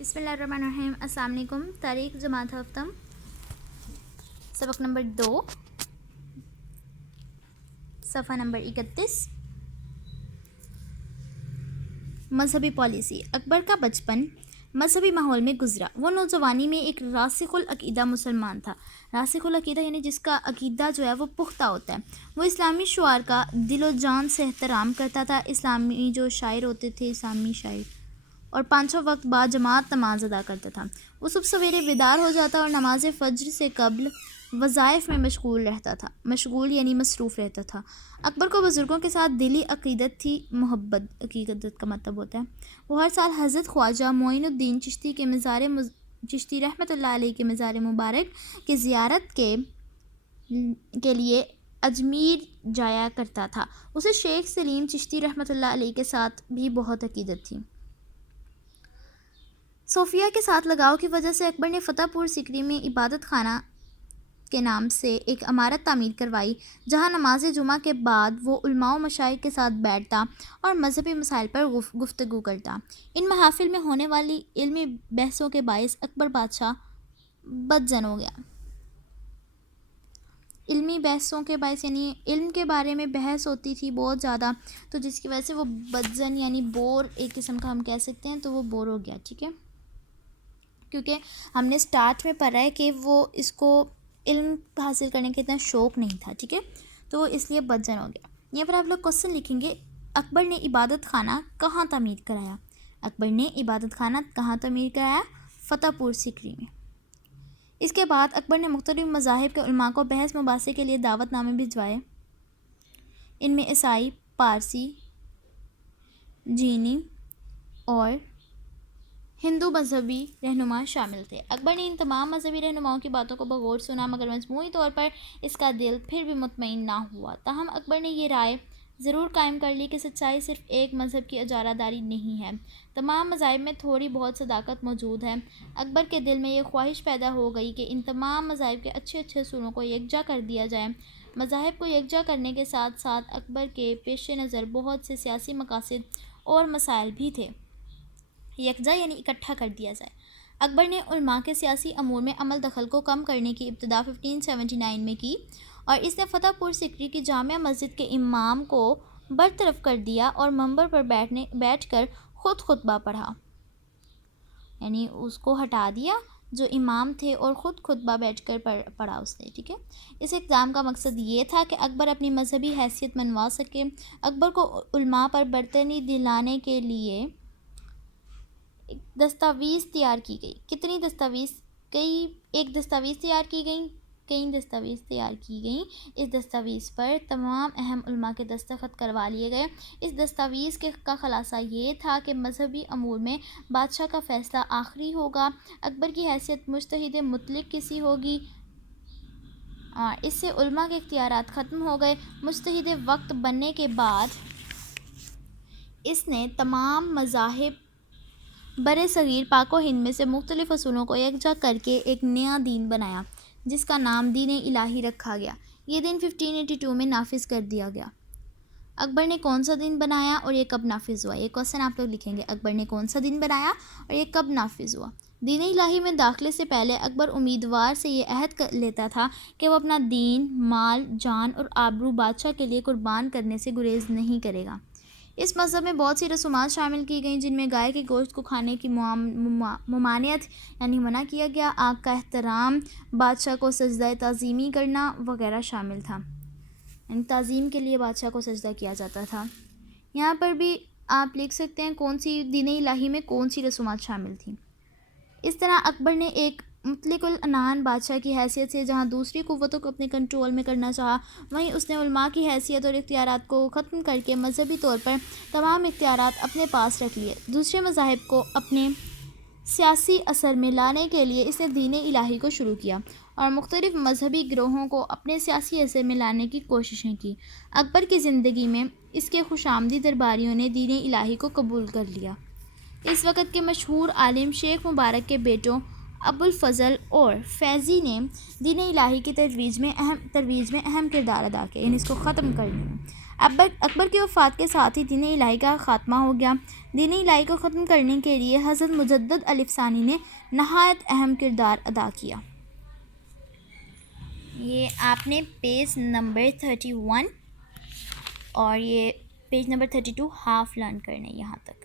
बिस्मिल्लाहिर्रहमानिर्रहीम। अस्सलाम वालेकुम। तारीख जमात हफ्तम, सबक नंबर 2, सफ़ा नंबर 31। मजहबी पॉलिसी। अकबर का बचपन मजहबी माहौल में गुजरा। वो नौजवानी में एक रासिखुल अकीदा मुसलमान था। रासिखुल अकीदा यानी जिसका अकीदा जो है वो पुख्ता होता है। वो इस्लामी शुआर का दिलो जान से एहतराम करता था। इस्लामी जो शायर होते थे, इस्लामी शायर, और पाँचों वक्त बाद जमात नमाज अदा करता था। वो सुबह सवेरे बेदार हो जाता और नमाज फ़ज्र से कब्ल वज़ाइफ में मशगूल रहता था। मशगूल यानी मसरूफ़ रहता था। अकबर को बुज़ुर्गों के साथ दिली अक़ीदत थी। मोहब्बत अक़ीदत का मतलब होता है। वो हर साल हज़रत ख्वाजा मोइनुद्दीन चिश्ती के चिश्ती रहमतुल्लाह अलैह के मज़ार मुबारक की ज़ियारत के लिए अजमीर जाया करता था। उसे शेख सलीम चिश्ती रहमतुल्लाह अलैह के साथ भी बहुत अक़ीदत थी। सोफिया के साथ लगाव की वजह से अकबर ने फ़तेहपुर सिकरी में इबादत खाना के नाम से एक इमारत तामीर करवाई, जहाँ नमाज जुमा के बाद वो उलमा व मशाइख के साथ बैठता और मजहबी मसाइल पर गुफ्तगू करता। इन महाफिल में होने वाली इल्मी बहसों के बायस अकबर बादशाह बदजन हो गया। इल्मी बहसों के बायस यानी इल्म के बारे में बहस होती थी बहुत ज़्यादा, तो जिसकी वजह से वो बदजन यानी बोर, एक किस्म का हम कह सकते हैं, तो वो बोर हो गया। ठीक है, क्योंकि हमने स्टार्ट में पढ़ा है कि वो इसको इल्म हासिल करने का इतना शौक़ नहीं था। ठीक है, तो वो इसलिए बदजन हो गया। यहाँ पर आप लोग क्वेश्चन लिखेंगे, अकबर ने इबादत खाना कहाँ तामीर कराया? अकबर ने इबादत खाना कहाँ तामीर कराया? फ़तेहपुर सिकरी में। इसके बाद अकबर ने मुख्तलिफ मज़ाहिब के उलमा को बहस मुबासे के लिए दावतनामे भिजवाए। इनमें ईसाई, पारसी, जीनी और हिंदू मजहबी रहनुमा शामिल थे। अकबर ने इन तमाम मजहबी रहनुमाओं की बातों को बगौर सुना, मगर मजमूई तौर पर इसका दिल फिर भी मुतमईन ना हुआ। ताहम अकबर ने ये राय ज़रूर कायम कर ली कि सच्चाई सिर्फ़ एक मज़हब की इजारादारी नहीं है, तमाम मज़ाहिब में थोड़ी बहुत सदाकत मौजूद है। अकबर के दिल में ये ख्वाहिश पैदा हो गई कि इन तमाम मज़ाहिब के अच्छे अच्छे असूलों को यकजा कर दिया जाए। मज़ाहिब को यकजा करने के साथ साथ अकबर के पेश नज़र बहुत से सियासी मकासद और मसाइल भी थे। यकजा यानी इकट्ठा कर दिया जाए। अकबर ने उलमा के सियासी अमूर में अमल दखल को कम करने की इब्तिदा 1579 में की और इसने फ़तेहपुर सिकरी की जामिया मस्जिद के इमाम को बरतरफ कर दिया और मंबर पर बैठकर ख़ुद खुतबा पढ़ा, यानी उसको हटा दिया जो इमाम थे और ख़ुद खुतबा बैठकर पढ़ा उसने। ठीक है, इस इक़दाम का मकसद ये था कि अकबर अपनी मजहबी हैसियत मनवा सके। अकबर को उलमा पर बरतरी दिलाने के लिए दस्तावीज़ तैयार की गई। कितनी दस्तावीज़? एक दस्तावीज़ तैयार की गई, कई दस्तावीज़ तैयार की गई। इस दस्तावीज़ पर तमाम अहम उलमा के दस्तखत करवा लिए गए। इस दस्तावीज़ का ख़ुलासा ये था कि मजहबी अमूर में बादशाह का फ़ैसला आखिरी होगा। अकबर की हैसियत मुज्तहिद मुतलक किसी होगी। इससे उलमा के इख्तियारात ख़त्म हो गए। मुज्तहिद वक्त बनने के बाद इसने तमाम मज़ाहिब बरे सग़ीर पाको हिंद में से मुख्तलिफ़ असूलों को यकजा करके एक नया दीन बनाया, जिसका नाम दीन इलाही रखा गया। ये दिन 1582 में नाफिज कर दिया गया। अकबर ने कौन सा दिन बनाया और ये कब नाफिज हुआ? ये क्वेश्चन आप लोग लिखेंगे, अकबर ने कौन सा दिन बनाया और ये कब नाफिज हुआ? दीन इलाही में दाखिले से पहले अकबर उम्मीदवार से ये अहद कर लेता था कि वह अपना दीन, माल, जान और आबरू बादशाह के लिए कुर्बान करने से गुरेज नहीं करेगा। इस मज़हब में बहुत सी रसूमात शामिल की गई, जिनमें गाय के गोश्त को खाने की ममानियत यानी मना किया गया, आग का एहतराम, बादशाह को सजदा ताज़ीमी करना वगैरह शामिल था। यानी ताज़ीम के लिए बादशाह को सजदा किया जाता था। यहाँ पर भी आप लिख सकते हैं कौन सी दीन इलाही में कौन सी रसूमात शामिल थी। इस तरह अकबर ने एक मुतलकुल अनान बादशाह की हैसियत से जहाँ दूसरी क़ुव्वतों को अपने कंट्रोल में करना चाहा, वहीं उसने उलमा की हैसियत और इख्तियारात को ख़त्म करके मजहबी तौर पर तमाम इख्तियारात अपने पास रख लिए। दूसरे मज़ाहिब को अपने सियासी असर में लाने के लिए इसने दीन इलाही को शुरू किया और मुख्तलिफ़ मजहबी गिरोहों को अपने सियासी असर में लाने की कोशिशें की। अकबर की ज़िंदगी में इसके खुशामदी दरबारियों ने दीन इलाही को कबूल कर लिया। इस वक्त के मशहूर आलिम शेख मुबारक के बेटों अबुल फ़ज़ल और फैज़ी ने दीन इलाही की तरवीज में अहम किरदार अदा किया, यानी इसको ख़त्म करने में। اکبر کی وفات کے ساتھ ہی دین الہی کا خاتمہ ہو گیا۔ دین الہی کو ختم کرنے کے لیے حضرت مجدد الف ثانی نے نہایت اہم کردار ادا کیا۔ یہ آپ نے پیج نمبر 31 اور یہ پیج نمبر 32 ہاف لرن کرنے یہاں تک۔